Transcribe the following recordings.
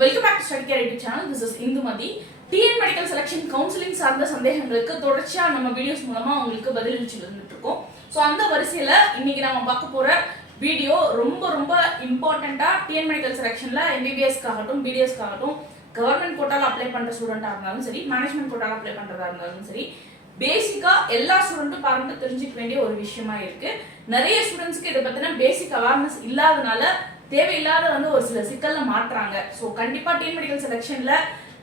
Welcome back to study care YouTube channel. This is Indumathi. TN medical selection counselling சார்ந்த சந்தேகங்களுக்கு தொடர்ச்சியா நம்ம videos மூலமா உங்களுக்கு பதிலளிச்சு வந்துட்டு இருக்கோம். ஸோ அந்த வரிசையில இன்னைக்கு நம்ம பார்க்க போற வீடியோ ரொம்ப ரொம்ப இம்பார்ட்டண்டா டிஎன் மெடிக்கல் செலக்ஷன்ல எம்பிபிஎஸ்க்காகட்டும் பிடிஎஸ்க்காகட்டும் கவர்மெண்ட் கோட்டால அப்ளை பண்ற ஸ்டூடெண்டா இருந்தாலும் சரி, மேனேஜ்மெண்ட் கோட்டால அப்ளை பண்றதா இருந்தாலும் சரி, பேசிக்கா எல்லா ஸ்டூடெண்ட்டும் பார்த்து தெரிஞ்சுக்க வேண்டிய ஒரு விஷயமா இருக்கு. நிறைய ஸ்டூடெண்ட்ஸ்க்கு இதை பத்தின பேசிக் அவேர்னஸ் இல்லாதனால தேவையில்லாத ஒரு சில சிக்கல்ல மாட்டுறாங்க. ஸோ கண்டிப்பா டிஎன் மெடிக்கல் செலக்ஷன்ல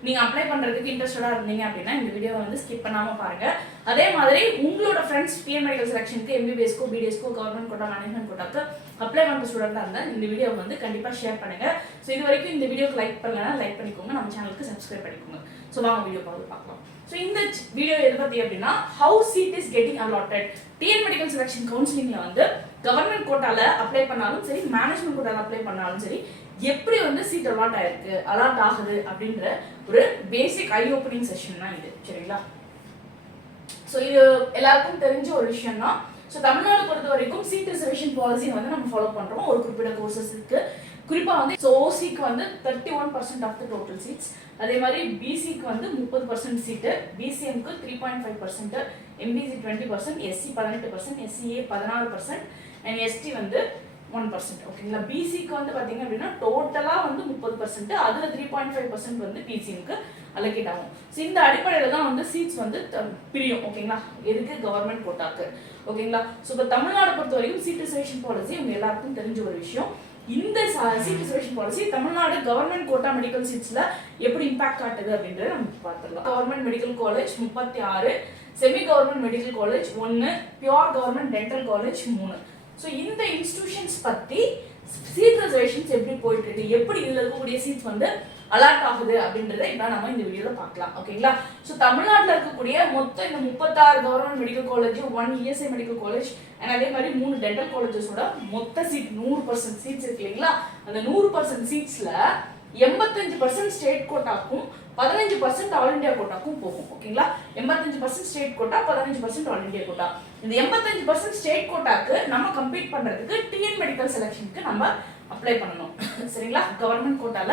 நீங்க அப்ளை பண்றதுக்கு இன்ட்ரெஸ்டடா இருந்தீங்க அப்படின்னா இந்த வீடியோ ஸ்கிப் பண்ணாம பாருங்க. அதே மாதிரி உங்களோட ஃப்ரெண்ட்ஸ் டிஎன் மெடிக்கல் செலக்ஷனுக்கு எம்பிபிஎஸ்க்கோ பிடிஎஸ்க்கோ கவர்மெண்ட் கோட்டா மேனேஜ்மெண்ட் கோட்டாக்கு அப்ளை பண்ற ஸ்டூடெண்டா இருந்தா இந்த வீடியோ கண்டிப்பா ஷேர் பண்ணுங்க. ஸோ இது வரைக்கும் இந்த வீடியோக்கு லைக் பண்ணலன்னா லைக் பண்ணிக்கோங்க, நம்ம சேனலுக்கு சப்ஸ்கிரைப் பண்ணிக்கோங்க. ஸோ வாங்க வீடியோ பார்க்கலாம். ஸோ இந்த வீடியோ எதை பத்தி அப்படின்னா how seat is getting allotted. TN medical selection கவுன்சிலிங்ல கவர்மெண்ட் கோட்டால அப்ளை பண்ணாலும் சரி, மேனேஜ்மெண்ட் கோட்டால அப்ளை பண்ணாலும் சரி, எப்படி சீட் அலாட் ஆயிருக்கு, அலாட் ஆகுது அப்படின்ற ஒரு பேசிக் ஐ ஓப்பனிங் செஷன் தான் இது. சரிங்களா? ஸோ இது எல்லாருக்கும் தெரிஞ்ச ஒரு விஷயம் தான். ஸோ தமிழ்நாடு பொறுத்த வரைக்கும் சீட் ரிசர்வேஷன் பாலிசி நம்ம ஃபாலோ பண்றோம். ஒரு குறிப்பிட்ட கோர்சஸ்க்கு குறிப்பா ஓசிக்கு 31% ஆஃப் த டோட்டல் சீட்ஸ், அதே மாதிரி பிசிக்கு 30% சீட்டு, பிசிஎம்க்கு 3.5%, MBC 20%, SC 18%, SCA 16% and ST 1%. ஓகேங்களா? பிசிக்கு பாத்தீங்க அப்படின்னா டோட்டலா 30%, அதுல 3.5% பிசிஎம்க்கு அலோகேட் ஆகும். ஸோ இந்த அடிப்படையில தான் சீட்ஸ் பிரியும். ஓகேங்களா? எதுக்கு? கவர்மெண்ட் கோட்டாக்கு. ஓகேங்களா? ஸோ இப்போ தமிழ்நாடு பொறுத்த வரைக்கும் சீட் ரிசர்வேஷன் பாலிசி உங்க எல்லாருக்கும் தெரிஞ்ச ஒரு விஷயம். இந்த seat reservation policy Tamil Nadu government quota medical சீட்ஸ்ல எப்படி இம்பாக்ட் காட்டுது அப்படின்றத நம்ம பார்த்துடலாம். Government medical college 36, semi government medical college 1, pure government dental college 3. So இந்த இன்ஸ்டிடியூஷன்ஸ் பத்தி சீட் ரிசர்வேஷன்ஸ் எப்படி போயிட்டு இருக்கு, எப்படி இதுல இருக்கக்கூடிய சீட்ஸ் அலாட் ஆகுது அப்படின்றத இப்போ நம்ம இந்த வீடியோல பார்க்கலாம். ஓகேங்களா? ஸோ தமிழ்நாட்டில் இருக்கக்கூடிய மொத்தம் இந்த 36 government medical college, 1 ESI medical college and அதே மாதிரி 3 டென்டல் காலேஜஸோட மொத்த சீட் 100% சீட்ஸ் இருக்கு இல்லைங்களா? அந்த 100% சீட்ஸ்ல 85% ஸ்டேட் கோட்டாக்கும் 15% ஆல் இண்டியா கோட்டாக்கும் போகும். ஓகேங்களா? 85% state quota, 15% all India quota. இந்த 85% ஸ்டேட் கோட்டாக்கு நம்ம கம்ப்ளீட் பண்றதுக்கு டிஎன் மெடிக்கல் செலக்ஷனுக்கு நம்ம அப்ளை பண்ணணும். சரிங்களா? கவர்மெண்ட் கோட்டால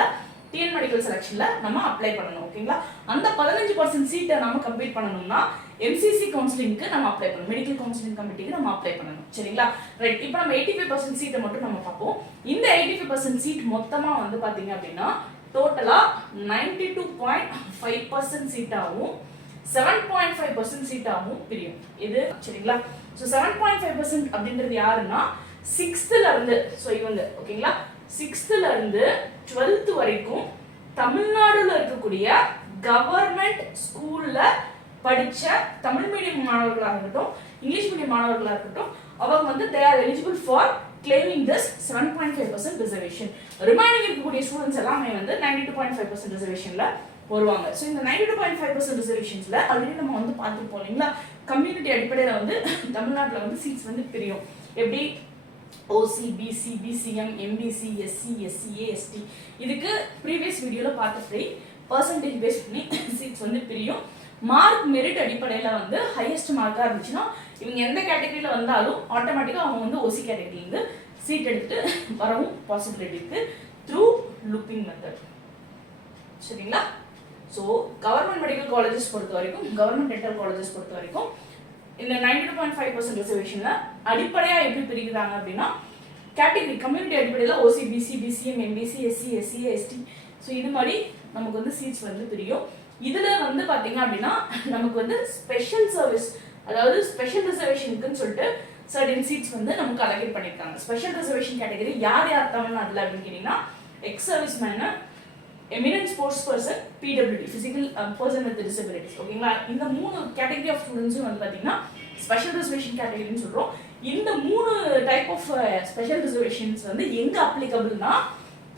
டிஎன் மெடிக்கல் செலக்ஷன்ல நம்ம அப்ளை பண்ணணும். ஓகேங்களா? அந்த 15% சீட்டை நம்ம கம்ப்ளீட் பண்ணணும்னா எம்சிசி கவுன்சிலிங்க்கு நம்ம அப்ளை பண்ணணும், மெடிக்கல் கவுன்சிலிங் கமிட்டிக்கு நம்ம அப்ளை பண்ணணும். சரிங்களா? ரைட். இப்போ நம்ம 85% சீட்டை மட்டும் நம்ம பார்ப்போம். இந்த 85% சீட் மொத்தமா பாத்தீங்க அப்படின்னா டோட்டலா 92.5% சீட்டாகவும் 7.5% சீட்டாகவும் பிரியும். இது சரிங்களா? ஸோ 7.5% அப்படின்றது யாருன்னா 6th இருந்து, ஸோ ஓகேங்களா, 6th இருந்து 12th வரைக்கும் தமிழ்நாடுல இருக்கக்கூடிய கவர்மெண்ட் ஸ்கூல்ல படிச்ச தமிழ் மீடியம் மாணவர்களாக இருக்கட்டும், இங்கிலீஷ் மீடியம் மாணவர்களாக இருக்கட்டும், அவங்க they are eligible for claiming this 7.5% reservation. Remaining இருக்கக்கூடிய ஸ்டூடெண்ட்ஸ் எல்லாமே 92.5% ரிசர்வேஷன்ல வருவாங்க. ஸோ இந்த 92.5% ரிசர்வேஷன்ஸ்ல ஆல்ரெடி நம்ம பார்த்து போனீங்களா, கம்யூனிட்டி அடிப்படையில் தமிழ்நாட்டில் சீட்ஸ் பிரியும். எப்படி? OC, BC, BCM, MBC, SC, SCA, ST. இதுக்கு ப்ரீவியஸ் வீடியோல பார்த்துட்டு பர்சன்டேஜ் பேஸ் பண்ணி சீட்ஸ் பிரியும். மார்க் மெரிட் அடிப்படையில் ஹையஸ்ட் மார்க்காக இருந்துச்சுன்னா இவங்க எந்த கேட்டகரியில் வந்தாலும் ஆட்டோமேட்டிக்காக அவங்க ஓசி கேட்டகரியிலேருந்து சீட் எடுத்துட்டு வரவும் பாசிபிலிட்டி இருக்கு த்ரூ லூப்பிங் மெத்தட். சரிங்களா? ஸோ கவர்மெண்ட் மெடிக்கல் காலேஜஸ் பொறுத்த வரைக்கும், கவர்மெண்ட் டென்டல் காலேஜஸ் பொறுத்த வரைக்கும் இந்த 92.5% ரிசர்வேஷன்ல அடிப்படையா எப்படி பிரிக்கிறாங்க அப்படின்னா கேட்டகரி கம்யூனிட்டி அடிப்படையில் OC, BC, BCM, MBC, SC, SCA, ST. So இது மாதிரி நமக்கு சீட்ஸ் பிரியும். இதுல பாத்தீங்க அப்படின்னா நமக்கு ஸ்பெஷல் சர்வீஸ், அதாவது ஸ்பெஷல் ரிசர்வேஷனுக்குன்னு சொல்லிட்டு சர்டன் சீட்ஸ் நமக்கு அலோகேட் பண்ணிருக்காங்க. ஸ்பெஷல் ரிசர்வேஷன் கேட்டகரி யார் யார் தமிழ்நாட்டில் அப்படின்னு கேட்டீங்கன்னா ex service man, eminent sports person, PWD physical person with disabilities. ஓகேங்களா? இந்த 3 கேட்டகரி ஆஃப் ஸ்டூடெண்ட்ஸும் பாத்தீங்கன்னா ஸ்பெஷல் ரிசர்வேஷன் கேட்டகரின்னு சொல்றோம். இந்த 3 டைப் ஆஃப் ஸ்பெஷல் ரிசர்வேஷன்ஸ் எங்க அப்ளிகபிள்னா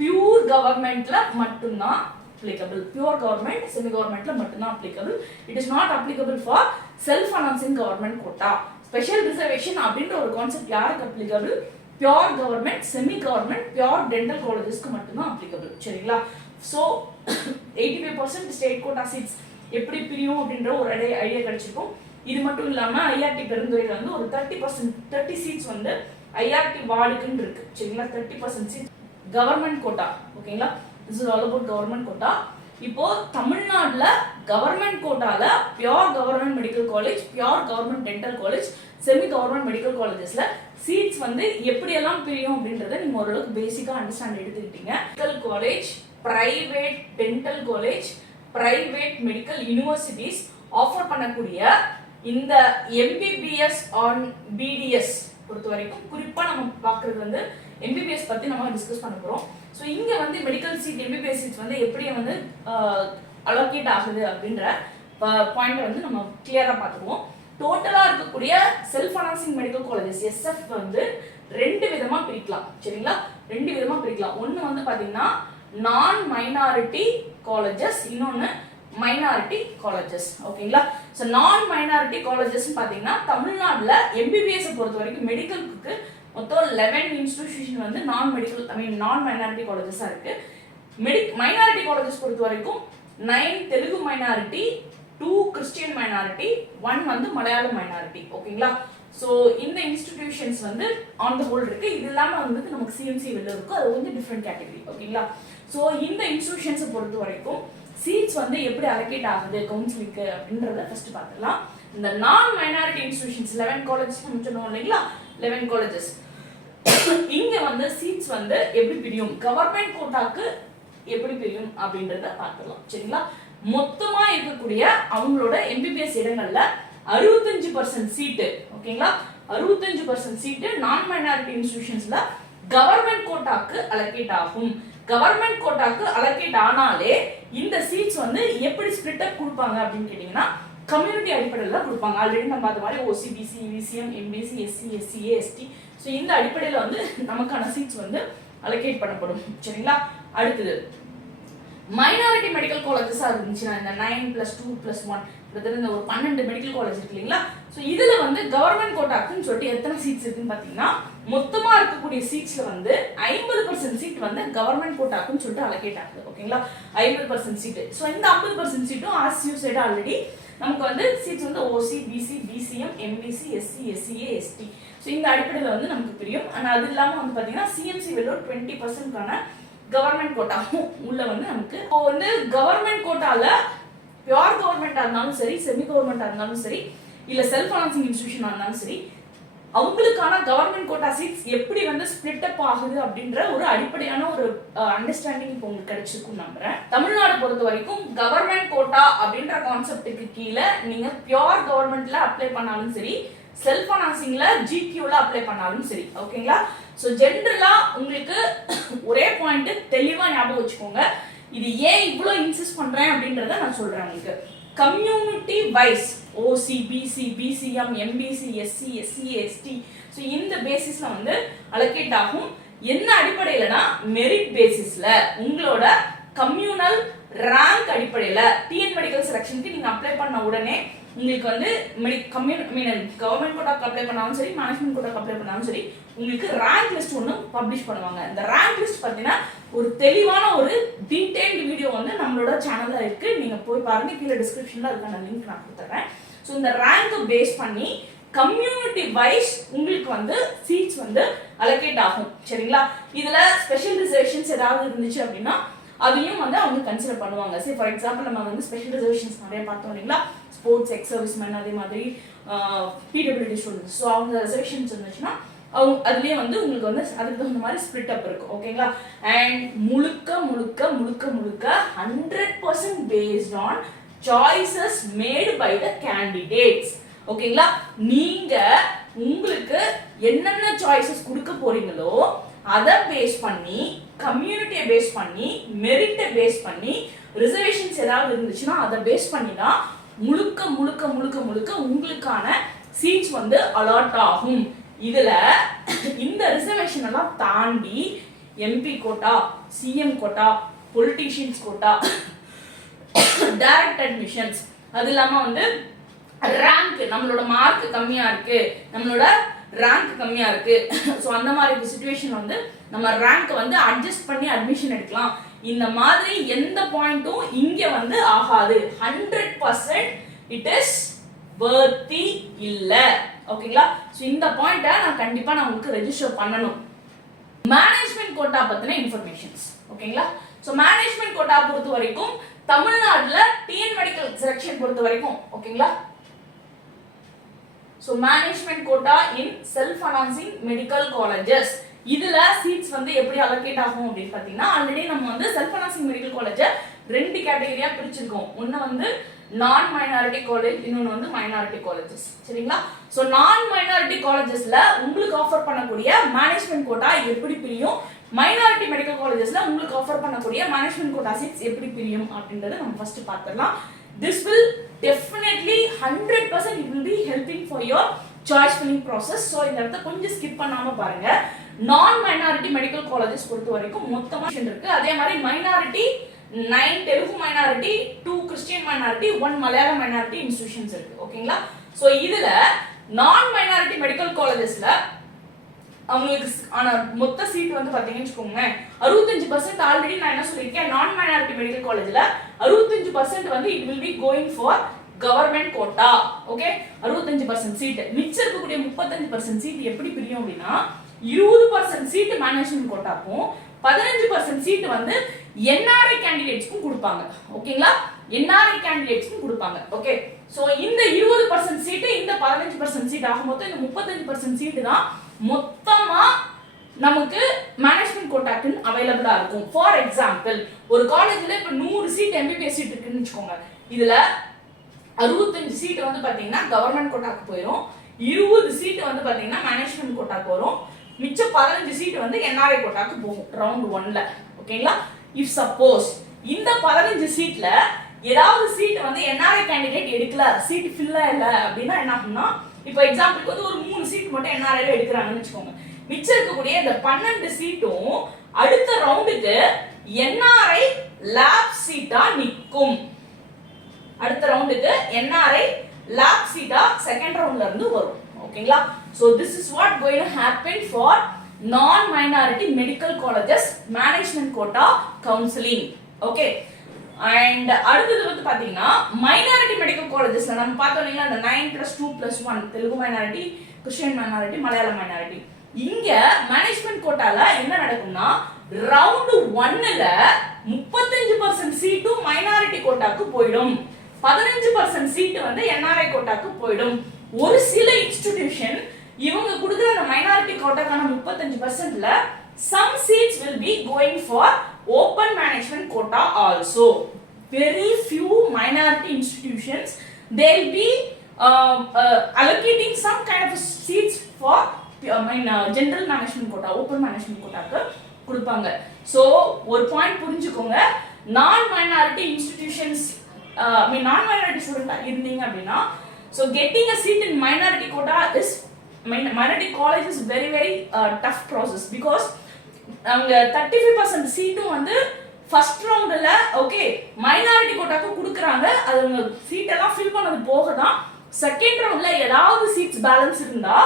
பியூர் கவர்மெண்ட்ல மட்டும்தான் applicable. Pure government, semi governmentல மட்டும்தான் applicable. It is not applicable for self financing government quota. Special reservation அப்படின்ற ஒரு கான்செப்ட் யாருக்கு applicable? Pure government, semi government, pure dental collegesக்கு மட்டும்தான் applicable. சரிங்களா? So 85% ஸ்டேட் கோட்டா சீட்ஸ் எப்படி பிரியும் அப்படின்ற ஒரு ஐடியா கிடைச்சிருக்கும். இது மட்டும் இல்லாம ஐஆர்டி பெருந்துறையில ஒரு 30 சீட்ஸ் ஐஆர்டி வார்டுக்குன்னு இருக்கு. சரிங்களா? 30% சீட்ஸ் கவர்மெண்ட் கோட்டா. ஓகேங்களா? this is all about government quota. இப்போ தமிழ்நாடுல கவர்மெண்ட் கோட்டால pure government medical college, pure government dental college, semi government medical காலேஜஸ்ல சீட்ஸ் வந்து எப்படி எல்லாம் பிரியும் அப்படின்றத நீங்க ஓரளவுக்கு பேசிக்கா அண்டர்ஸ்டாண்ட் எடுத்துக்கிட்டீங்க. Medical college, private dental college, private medical universities offer பண்ணக்கூடிய இந்த MBBS ஆன் BDS பொறுத்த வரைக்கும் குறிப்பா நம்ம பார்க்கறது வந்து MBBS பத்தி நம்ம டிஸ்கஸ் பண்ண போறோம். ஸோ இங்க வந்து மெடிக்கல் சீட் MBBS சீட்ஸ் வந்து எப்படி வந்து அலோகேட் ஆகுது அப்படின்ற பாயிண்ட் வந்து நம்ம கிளியரா பார்த்துருவோம். டோட்டலா இருக்கக்கூடிய self financing medical colleges SF வந்து ரெண்டு விதமா பிரிக்கலாம். சரிங்களா, ரெண்டு விதமா பிரிக்கலாம். ஒன்னு வந்து பாத்தீங்கன்னா நான் மைனாரிட்டி காலேஜஸ், இன்னொன்னு மைனாரிட்டி காலேஜஸ். ஓகேங்களா, ஸோ நான் மைனாரிட்டி காலேஜஸ் பாத்தீங்கன்னா தமிழ்நாடுல MBBS பொறுத்த வரைக்கும் மெடிக்கலுக்கு மொத்தம் 11 இன்ஸ்டிடியூஷன் வந்து நான் மைனாரிட்டி காலேஜஸா இருக்கு. மைனாரிட்டி காலேஜஸ் பொறுத்த வரைக்கும் 9 தெலுங்கு மைனாரிட்டி, 2 கிறிஸ்டியன் மைனாரிட்டி, 1 வந்து மலையாள மைனாரிட்டி. ஓகேங்களா, ஸோ இந்த இன்ஸ்டிடியூஷன்ஸ் வந்து ஆன் த ஹோல் இருக்கு. இது இல்லாம வந்து நமக்கு CMC வெளில இருக்கும், அது வந்து டிஃப்ரெண்ட் கேட்டகரி. ஓகேங்களா, ஸோ இந்த இன்ஸ்டிடியூஷன்ஸை பொறுத்த வரைக்கும் சீட்ஸ் வந்து எப்படி அலோகேட் ஆகுது கவுன்சிலிங்க்கு அப்படின்றத ஃபர்ஸ்ட் பார்த்துக்கலாம். இந்த நான் மைனாரிட்டி இன்ஸ்டிடியூஷன்ஸ் 11 காலேஜஸ் நம்ம சொன்னோம் இல்லைங்களா, 11 காலேஜஸ் இங்க வந்து சீட்ஸ் வந்து எப்படி பிரியும், கவர்மெண்ட் கோட்டாக்கு எப்படி பிரியும் அப்படின்றத பார்க்கலாம். சரிங்களா, மொத்தமா இருக்கக்கூடிய அவங்களோட MBBS இடங்கள்ல 65% சீட்டு, ஓகேங்களா, 65% சீட்டு நான் மைனாரிட்டி இன்ஸ்டிடியூஷன்ஸ்ல கவர்மெண்ட் கோட்டாக்கு அலோகேட் ஆகும். கவர்மெண்ட் கோட்டாக்கு அலோகேட் ஆனாலே இந்த சீட்ஸ் வந்து எப்படி ஸ்பிளிட் அப் கொடுப்பாங்க அப்படின்னு கேட்டீங்கன்னா கம்யூனிட்டி அடிப்படையில் கொடுப்பாங்க. ஆல்ரெடி நம்ம பார்த்த மாதிரி OC, BC, VCM, MBC, SC, SCA, ST. So இந்த அடிப்படையில் வந்து நமக்கான சீட்ஸ் வந்து அலோகேட் பண்ணப்படும். சரிங்களா, அடுத்தது மைனாரிட்டி மெடிக்கல் காலேஜஸா இருந்துச்சுன்னா இந்த 9+2+1 இந்த ஒரு 12 மெடிக்கல் காலேஜ் இருக்கு இல்லைங்களா, ஸோ இதுல வந்து கவர்மெண்ட் கோட்டாக்குன்னு சொல்லிட்டு எத்தனை சீட்ஸ் இருக்குன்னு பாத்தீங்கன்னா மொத்தமா இருக்கக்கூடிய சீட்ஸ்ல வந்து 50% சீட் வந்து கவர்மெண்ட் கோட்டாக்குன்னு சொல்லிட்டு அலோகேட் ஆகுது. ஓகேங்களா, 50% சீட்டு. ஸோ இந்த 50% சீட்டும் ஆர்சியூ சைடு ஆல்ரெடி நமக்கு வந்து சீட்ஸ் வந்து OC, BC, BCM, MBC, SC, SCA, ST. So இந்த அடிப்படையில் வந்து நமக்கு பிரியும். ஆனால் அது இல்லாமல் வந்து பார்த்தீங்கன்னா CMC வெளில 20%க்கான கவர்மெண்ட் கோட்டாவும் உள்ள வந்து நமக்கு இப்போ வந்து கவர்மெண்ட் கோட்டால பியூர் கவர்மெண்டா இருந்தாலும் சரி, செமி கவர்மெண்டா இருந்தாலும் சரி, இல்ல செல்ஃப் ஃபைனான்சிங் இன்ஸ்டிடியூஷனா இருந்தாலும் சரி, அவங்களுக்கான கவர்மெண்ட் கோட்டா சீட்ஸ் எப்படி வந்து ஸ்பிளிட் அப் ஆகுது அப்படின்ற ஒரு அடிப்படையான ஒரு அண்டர்ஸ்டாண்டிங் இப்போ உங்களுக்கு கிடைச்சிருக்கும் நம்புறேன். தமிழ்நாடு பொறுத்த வரைக்கும் கவர்மெண்ட் கோட்டா அப்படின்ற கான்செப்டுக்கு கீழே நீங்க பியூர் கவர்மெண்ட்ல அப்ளை பண்ணாலும் சரி, செல்ஃப் ஃபைனான்சிங்ல GQல அப்ளை பண்ணாலும் சரி. ஓகேங்களா, ஸோ ஜென்ரலா உங்களுக்கு ஒரே பாயிண்ட் தெளிவா ஞாபகம் வச்சுக்கோங்க. இது ஏன் இவ்வளோ இன்சிஸ்ட் பண்றேன் அப்படின்றத நான் சொல்றேன் உங்களுக்கு. Community wise OC, BC, BCM, MBC, SC, SCA, ST, so இந்த பேசிஸ்ல வந்து அலோகேட் ஆகும். என்ன அடிப்படையிலனா மெரிட் பேசிஸ்ல உங்களோட கம்யூனல் ரேங்க் அடிப்படையில டிஎன் மெடிக்கல் செலக்ஷனுக்கு நீங்க அப்ளை பண்ண உடனே உங்களுக்கு வந்து கவர்மெண்ட் கோட்டாக்கு அப்ளை பண்ணாலும் சரி, மேனேஜ்மெண்ட் கோட்டாக்கு அப்ளை பண்ணாலும் சரி, உங்களுக்கு ரேங்க் லிஸ்ட் ஒன்று பப்ளிஷ் பண்ணுவாங்க. இந்த ரேங்க் லிஸ்ட் பார்த்தீங்கன்னா ஒரு தெளிவான ஒரு டீடைல்டு வீடியோ வந்து நம்மளோட சேனல்ல இருக்கு, நீங்க போய் பாருங்க, கீழே டிஸ்கிரிப்ஷன்ல அதுக்கான லிங்க் நான் கொடுத்துறேன். ஸோ இந்த ரேங்கை பேஸ் பண்ணி கம்யூனிட்டி வைஸ் உங்களுக்கு வந்து சீட்ஸ் வந்து அலோகேட் ஆகும். சரிங்களா, இதுல ஸ்பெஷல் ரிசர்வேஷன்ஸ் ஏதாவது இருந்துச்சு அப்படின்னா அதையும் வந்து அவங்க கன்சிடர் பண்ணுவாங்க. சரி, ஃபார் எக்ஸாம்பிள் நம்ம வந்து ஸ்பெஷல் ரிசர்வேஷன்ஸ் நிறைய பார்த்தோம் இல்லைங்களா, ஸ்போர்ட்ஸ், எக்ஸ் சர்வீஸ்மேன், அதே மாதிரி PWD ஸ்டூடெண்ட்ஸ். ஸோ அவங்க ரிசர்வேஷன்ஸ் இருந்துச்சுன்னா அவங்க அதுலேயே வந்து உங்களுக்கு வந்து அதுக்கு தகுந்த மாதிரி ஸ்பிளிட் அப் இருக்கும். ஓகேங்களா, அண்ட் முழுக்க முழுக்க முழுக்க முழுக்க 100% based on choices made by the candidates. ஓகேங்களா, நீங்க உங்களுக்கு என்னென்ன சாய்ஸஸ் கொடுக்க போறீங்களோ அதை பேஸ் பண்ணி, கம்யூனிட்டியை பேஸ் பண்ணி, மெரிட்டை பேஸ் பண்ணி, ரிசர்வேஷன்ஸ் ஏதாவது இருந்துச்சுன்னா அதை பேஸ் பண்ணி தான் முழுக்க முழுக்க முழுக்க முழுக்க உங்களுக்கான சீட்ஸ் வந்து அலாட் ஆகும். இதுல இந்த ரிசர்வேஷன் எல்லாம் தாண்டி MP quota, CM quota, politicians quota, direct admissions, அது இல்லாம வந்து ரேங்க், நம்மளோட மார்க் கம்மியா இருக்கு, நம்மளோட ரேங்க் கம்மியா இருக்கு, ஸோ அந்த மாதிரி சிச்சுவேஷன் வந்து நம்ம ரேங்க் வந்து அட்ஜஸ்ட் பண்ணி அட்மிஷன் எடுக்கலாம். இந்த மாதிரி எந்த பாயிண்ட்டும் இங்க வந்து ஆகாது. 100% இட் இஸ் வர்த்தி இல்ல. ஓகேங்களா, ஸோ இந்த பாயிண்ட்டை நான் கண்டிப்பா நான் உங்களுக்கு ரெஜிஸ்டர் பண்ணணும். மேனேஜ்மெண்ட் கோட்டா பத்தின இன்ஃபர்மேஷன்ஸ். ஓகேங்களா, ஸோ மேனேஜ்மெண்ட் கோட்டா பொறுத்த வரைக்கும் தமிழ்நாடுல டிஎன் மெடிக்கல் செலக்ஷன் பொறுத்த வரைக்கும் ஓகேங்களா. So management quota in self financing medical colleges இதுல சீட்ஸ் வந்து எப்படி அலோகேட் ஆகும் அப்படின்னு பாத்தீங்கன்னா ஆல்ரெடி நம்ம வந்து செல்ஃப் ஃபைனான்சிங் மெடிக்கல் காலேஜை 2 கேட்டகரியா பிரிச்சிருக்கோம். ஒன்னு வந்து நான் மைனாரிட்டி காலேஜ், இன்னொன்று வந்து மைனாரிட்டி காலேஜஸ். சரிங்களா. ஸோ நான் மைனாரிட்டி காலேஜஸ்ல உங்களுக்கு ஆஃபர் பண்ணக்கூடிய மேனேஜ்மெண்ட் கோட்டா எப்படி பிரியும், மைனாரிட்டி மெடிக்கல் காலேஜஸ்ல உங்களுக்கு ஆஃபர் பண்ணக்கூடிய மேனேஜ்மெண்ட் கோட்டா சீட்ஸ் எப்படி பிரியும் அப்படின்றத நம்ம ஃபர்ஸ்ட் பார்த்துடலாம். This will definitely 100% it will be helping for your choice filling process. So இந்த இடத்த கொஞ்சம் ஸ்கிப் பண்ணாம பாருங்க. நான் மைனாரிட்டி மெடிக்கல் காலேஜஸ் பொறுத்த வரைக்கும் மொத்தமா இருக்கு. அதே மாதிரி minority 9 Telugu minority, 2 Christian minority, 1 மலையாள மைனாரிட்டி இன்ஸ்டிடியூஷன்ஸ் இருக்கு. ஓகேங்களா. சோ இதுல நான் மைனாரிட்டி மெடிக்கல் காலேஜஸ்ல அவங்களுக்கு ஆன மொத்த சீட் வந்து பாத்தீங்கன்னு வச்சுக்கோங்க 65% ஆல்ரெடி நான் என்ன சொல்லியிருக்கேன், நான் மைனாரிட்டி மெடிக்கல் காலேஜ்ல 65% வந்து it will be going for government quota. Okay, 65% seat. மிச்சம் இருக்கக்கூடிய 35% சீட் எப்படி பிரியும் அப்படின்னா 20% சீட் மேனேஜ்மெண்ட் கோட்டாக்கும் 15% சீட் வந்து என்ஆர்ஐ கேண்டிடேட்ஸ்க்கும் கொடுப்பாங்க. ஓகேங்களா, என்ஆர்ஐ கேண்டிடேட்ஸ்க்கும் கொடுப்பாங்க. ஓகே, சோ இந்த 20% சீட் இந்த 15% சீட் ஆக மொத்தம் இந்த 35% சீட் தான் மொத்தமா நமக்கு மேனேஜ்மெண்ட் கோட்டாக்கு அவைலபிளா இருக்கும். ஃபார் எக்ஸாம்பிள் ஒரு காலேஜ்ல இப்ப 100 சீட் எம்பிபிஎஸ் சீட் இருக்குன்னு வச்சுக்கோங்க. இதுல 65 சீட் வந்து பாத்தீங்கன்னா கவர்மெண்ட் கோட்டாக்கு போயிடும், 20 சீட் வந்து பாத்தீங்கன்னா மேனேஜ்மெண்ட் கோட்டாக்கு வரும், மிச்சம் 15 சீட் வந்து என்ஆர்ஐ கோட்டாக்கு போகும் ரவுண்ட் 1ல. ஓகேங்களா. இஃப் சப்போஸ் இந்த 15 சீட்ல ஏதாவது சீட் வந்து என்ஆர்ஐ கேண்டிடேட் எடுக்கல, சீட் ஃபில் இல்ல அப்படின்னா என்ன ஆகும்னா, இப்போ எக்ஸாம்பிளுக்கு வந்து ஒரு 3 சீட் மட்டும் என்ஆர்ஐல எடுக்கிறாங்கன்னு வச்சுக்கோங்க. மிச்சம் இருக்கக்கூடிய இந்த 12 சீட்டும் அடுத்த ரவுண்டுக்கு என்ஆர்ஐ லேப் சீட்டா நிக்கும். அடுத்த ரவுண்டுக்கு என்ஆர்ஐ லேப் சீட்டா செகண்ட் ரவுண்ட்ல இருந்து வரும். ஓகேங்களா. So this is what going to happen for non-minority medical colleges management quota counseling. Okay. And அடுத்தது வந்து பாத்தீங்கன்னா மைனாரிட்டி மெடிக்கல் காலேஜஸ்ல நம்ம பார்த்தோம்னா அந்த 9+2+1 தெலுங்கு மைனாரிட்டி, கிறிஸ்டியன் மைனாரிட்டி, மலையாள மைனாரிட்டி. இங்க மேனேஜ்மெண்ட் கோட்டால என்ன நடக்கும்னா ரவுண்ட் 1ல 35% சீட்டும் மைனாரிட்டி கோட்டாக்கு போய்டும், 15% சீட் வந்து என்ஆர்ஐ கோட்டாக்கு போய்டும். ஒரு சில இன்ஸ்டிடியூஷன் இவங்க கொடுக்குற அந்த minority கோட்டாக்கான 35%ல some seats will be going for open management quota also. Very few minority institutions they'll be allocating some kind of seats for general management quota, open management quota கொடுப்பாங்க. So ஒரு point புரிஞ்சுக்கோங்க, நான் minority institutions நான் minority ஸ்டூடெண்டா இருந்தீங்க அப்படின்னா so getting a seat in minority quota is minority college is very tough process because அவங்க 35% சீட்டும் வந்து ஃபர்ஸ்ட் ரவுண்ட்ல ஓகே மைனாரிட்டி கோட்டாக்கு கொடுக்கறாங்க. அது அவங்க சீட் எல்லாம் ஃபில் பண்ணது போக தான் செகண்ட் ரவுண்ட்ல ஏதாவது சீட்ஸ் பேலன்ஸ் இருந்தா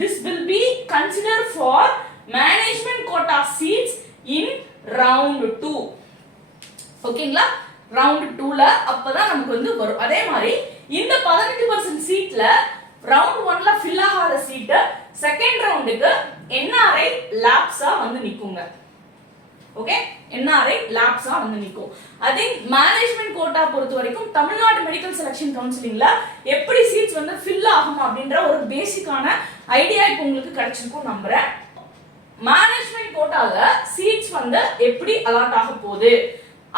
this will be considered for management quota seats in round 2. ஓகேங்களா. ரவுண்ட் 2ல அப்பதான் நமக்கு வந்து வரும். அதே மாதிரி இந்த 15% சீட்ல ரவுண்ட் 1ல ஃபில் ஆகாத சீட் செகண்ட் ரவுண்டுக்கு என்ஆர்ஐ லேப்ஸா வந்து நிக்குங்க. ஓகே, என்ஆர்ஐ லேப்ஸா வந்து நிக்கும். அதே மேனேஜ்மெண்ட் கோட்டா பொறுத்த வரைக்கும் தமிழ்நாடு மெடிக்கல் செலக்ஷன் கவுன்சிலிங்ல எப்படி சீட்ஸ் வந்து ஃபில் ஆகும் அப்படின்ற ஒரு பேசிக்கான ஐடியா இப்போ உங்களுக்கு கிடைச்சிருக்கும் நம்புறேன். மேனேஜ்மெண்ட் கோட்டால சீட்ஸ் வந்து எப்படி அலாட் ஆக போகுது,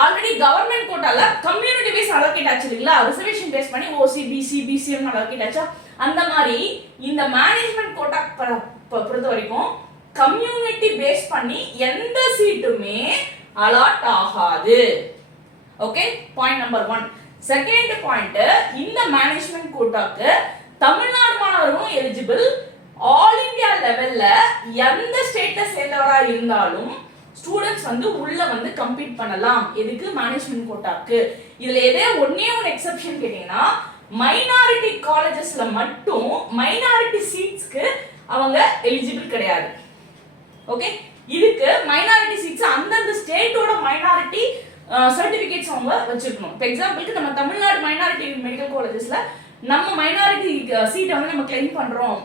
ஆல்ரெடி கவர்மெண்ட் கோட்டால கம்யூனிட்டி பேஸ் அலோகேட் ஆச்சு இல்லைங்களா, ரிசர்வேஷன் பேஸ் பண்ணி ஓசி பிசி பிசிஎம் அலோகேட் ஆச்சா, அந்த மாதிரி இந்த மேனேஜ்மெண்ட் கோட்டா பொறுத்த வரைக்கும் கம்யூனிட்டி பேஸ் பண்ணி எந்த சீட்டுமே அலாட் ஆகாது. Okay, point number 1. Second point, இந்த மேனேஜ்மெண்ட் கோட்டாக்கு தமிழ்நாடு மாணவர்களும் எலிஜிபிள், ஆல் இந்தியா லெவல்ல எந்த ஸ்டேட்ல சேர்ந்தவரா இருந்தாலும் ஸ்டூடெண்ட்ஸ் வந்து உள்ள வந்து கம்பீட் பண்ணலாம். எதுக்கு? மேனேஜ்மெண்ட் கோட்டாக்கு. இதுல ஒன்னே ஒன்னு எக்ஸெப்ஷன் கேட்டீங்கன்னா மைனாரிட்டி காலேஜஸ்ல மட்டும் மைனாரிட்டி சீட்ஸ்க்கு அவங்க எலிஜிபிள் கிடையாது. ஓகே, இதுக்கு மைனாரிட்டி சீட்ஸ் அந்தந்த ஸ்டேட்டோட மைனாரிட்டி சர்டிபிகேட்ஸ் அவங்க வச்சிருக்கணும். இப்போ எக்ஸாம்பிளுக்கு நம்ம தமிழ்நாடு மைனாரிட்டி மெடிக்கல் காலேஜஸ்ல நம்ம மைனாரிட்டி சீட்டை வந்து நம்ம கிளைம் பண்றோம்,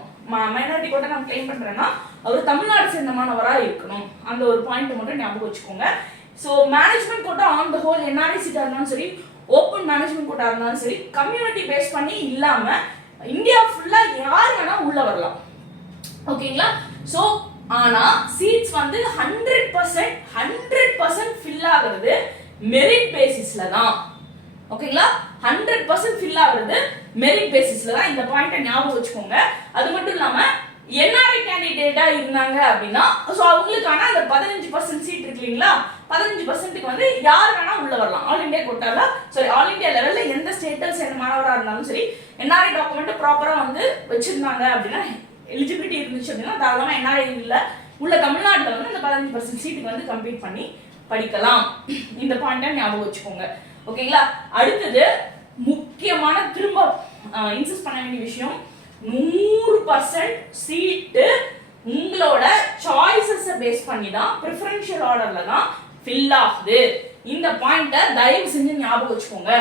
மைனாரிட்டி கோட்டா நம்ம கிளைம் பண்றோம்னா அவர் தமிழ்நாடு சேர்ந்த மாணவரா இருக்கணும். அந்த ஒரு பாயிண்ட் மட்டும் ஞாபகம் வச்சுக்கோங்க. So management quota on the whole NRI சீட்டாக இருந்தாலும் சரி, ஓப்பன் மேனேஜ்மெண்ட் கோட்டா இருந்தாலும் சரி, கம்யூனிட்டி பேஸ் பண்ணி இல்லாம இந்தியா ஃபுல்லா யார் வேணா உள்ள வரலாம். ஓகேங்களா? ஸோ ஆனா சீட்ஸ் வந்து 100% ஃபில் ஆகுறது மெரிட் பேசிஸ்ல தான். ஓகேங்களா? 100% ஃபில் ஆகுறது மெரிட் பேசிஸ்ல தான். இந்த பாயிண்ட்டை ஞாபகம் வச்சுக்கோங்க. அது மட்டும் இல்லாம என்ஆர்ஐ கேண்டிடேட்டா இருந்தாங்க அப்படின்னா ஸோ அவங்களுக்கான அந்த 15% சீட் இருக்கு இல்லைங்களா, 15%க்கு வந்து யார் வேணா உள்ள வரலாம். ஆல் இந்தியா கோட்டால ஆல் இந்தியா லெவல்ல எந்த ஸ்டேட்டில் சேர்ந்த மாணவராக இருந்தாலும் சரி, என்ஆர்ஐ டாக்குமெண்ட் ப்ராப்பரா வந்து வச்சிருந்தாங்க அப்படின்னா, எலிஜிபிலிட்டி இருந்துச்சு அப்படின்னா தாராளமா என்ஆர்ஐ உள்ள தமிழ்நாட்டில் வந்து இந்த 15% சீட்டுக்கு வந்து கம்ப்ளீட் பண்ணி படிக்கலாம். இந்த பாயிண்ட்டை ஞாபகம் வச்சுக்கோங்க. ஓகேங்களா? அடுத்தது முக்கியமான திரும்ப இன்சிஸ்ட் பண்ண வேண்டிய விஷயம், 100% சீட்டு உங்களோட சாய்ஸஸை பேஸ் பண்ணி தான் ப்ரிஃபரன்ஷியல் ஆர்டர்ல தான் ஃபில் ஆகுது. இந்த பாயிண்ட்டை தயவு செஞ்சு ஞாபகம் வச்சுக்கோங்க.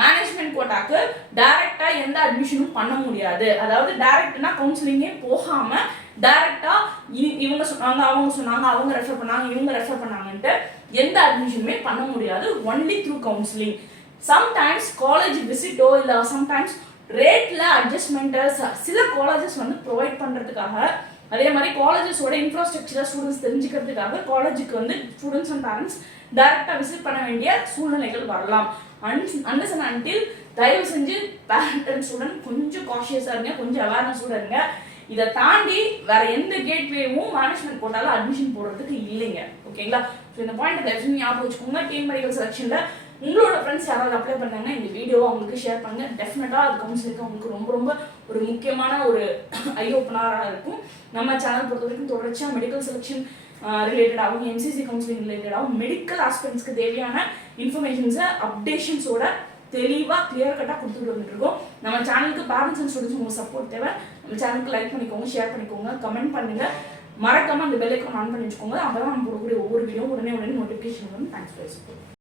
மேனேஜ்மெண்ட் கோட்டாக்கு டைரக்டா எந்த அட்மிஷனும் பண்ண முடியாது. அதாவது டைரக்ட்னா கவுன்சிலிங்கே போகாம டைரக்டா இவங்க சொன்னாங்க, அவங்க சொன்னாங்க, அவங்க ரெஃபர் பண்ணாங்க, இவங்க ரெஃபர் பண்ணாங்கன்ட்டு எந்த அட்மிஷனுமே பண்ண முடியாது. Only through counselling. Sometimes college விசிட்டோ இல்ல சம்டைம்ஸ் ரேட்ல அட்ஜஸ்ட்மெண்ட்ஸ் சில காலேஜஸ் வந்து ப்ரொவைட் பண்றதுக்காக, அதே மாதிரி காலேஜஸோட இன்ஃப்ராஸ்ட்ரக்சர் ஸ்டூடெண்ட்ஸ் தெரிஞ்சுக்கிறதுக்காக காலேஜுக்கு வந்து ஸ்டூடெண்ட்ஸ் அண்ட் பேரண்ட்ஸ் டைரக்டா விசிட் பண்ண வேண்டிய சூழ்நிலைகள் வரலாம். அன்லெஸ் அண்ட் அன்டில் தயவு செஞ்சு பேரண்ட் அண்ட் ஸ்டூடெண்ட் கொஞ்சம் காஷியஸா இருங்க, கொஞ்சம் அவேர்னஸோட இருங்க. இதை தாண்டி வேற எந்த கேட்வேவும் மேனேஜ்மெண்ட் கோட்டால அட்மிஷன் போடுறதுக்கு இல்லைங்க. ஓகேங்களா? ஸோ இந்த பாயிண்ட் தயவு செஞ்சு ஞாபகம் வச்சுக்கோங்க. டிஎன் மெடிக்கல் செலக்ஷன்ல உங்களோட ஃப்ரெண்ட்ஸ் யாராவது அப்ளை பண்ணாங்கன்னா இந்த வீடியோவை அவங்களுக்கு ஷேர் பண்ணுங்க. டெஃபினட்டா அது கவுன்சிலிங்க்கு அவங்களுக்கு ரொம்ப ரொம்ப ஒரு முக்கியமான ஒரு ஐ ஓப்பனராக இருக்கும். நம்ம சேனல் பொறுத்த வரைக்கும் தொடர்ச்சியா மெடிக்கல் செலக்ஷன் ரிலேட்டடாகவும் எம்சிசி கவுன்சிலிங் ரிலேட்டடாகவும் மெடிக்கல் ஆஸ்பெக்ட்ஸ்க்கு தேவையான இன்ஃபர்மேஷன்ஸை அப்டேஷன்ஸோட தெளிவா கிளியர் கட்டா கொடுத்துட்டு வந்துட்டு இருக்கோம். நம்ம சேனலுக்கு பேரண்ட்ஸ் அண்ட் ஸ்டூடெண்ட்ஸ் உங்க சப்போர்ட் தேவை. நம்ம சேனலுக்கு லைக் பண்ணிக்கோங்க, ஷேர் பண்ணிக்கோங்க, கமெண்ட் பண்ணுங்க, மறக்காம அந்த பெல் ஐகான் ஆன் பண்ணி வச்சுக்கோங்க. அப்பதான் நம்ம போடக்கூடிய ஒவ்வொரு வீடியோ உடனே நோட்டிஃபிகேஷன் வரும். Thanks for support.